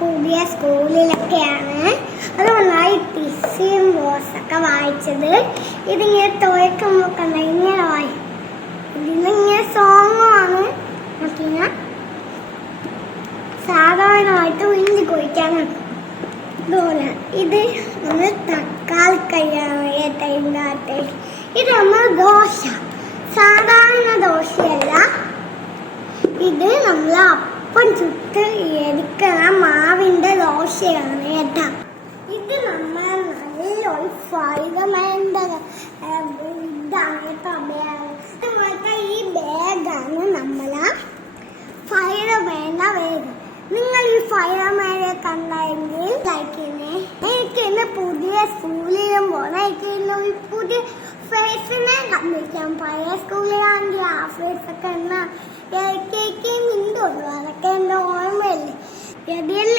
പുതിയ സ്കൂളിലൊക്കെയാണ്. അത് നന്നായി ടിസിയും ബോസൊക്കെ വായിച്ചത്. ഇതിങ്ങനെ തുറക്കുമ്പോൾ കണ്ട ഇങ്ങനെ വായി. ഇതിന്നിങ്ങനെ സോങ്ങുമാണ് നോക്കിങ്ങ സാധാരണമായിട്ട് ഇഞ്ചി കുഴിക്കാനാണ് ഇതുപോലെ. ഇത് നമ്മൾ തക്കാളി കഴിയാനായിട്ട് ഇതിനകത്ത് ഇത് നമ്മൾ ദോശ. സാധാരണ ദോശയല്ല. ഇത് നമ്മൾ അപ്പം ചുട്ട് മാവിന്റെ ദോശയാണ് കേട്ടോ. ഇത് നമ്മൾ ബാഗ് നമ്മളൊക്കെ ഈ ബാഗാണ് നമ്മളെ വേണ്ട വേഗം നിങ്ങൾ ഈ ഫൈറമേനെ കണ്ടെങ്കിൽ എനിക്ക് ഇന്ന് പുതിയ സ്കൂളിലും പോകണം എനിക്ക് ഇന്ന് പുതിയ ഫേസിനെ കണ്ടിരിക്കാം. പഴയ സ്കൂളിലാണെങ്കിൽ ആ ഒക്കെ എന്നാ? ഇടയ്ക്കേക്ക് മിണ്ടുള്ളൂ അതൊക്കെ എന്റെ ഓർമ്മയല്ലേ? ഗതിയിൽ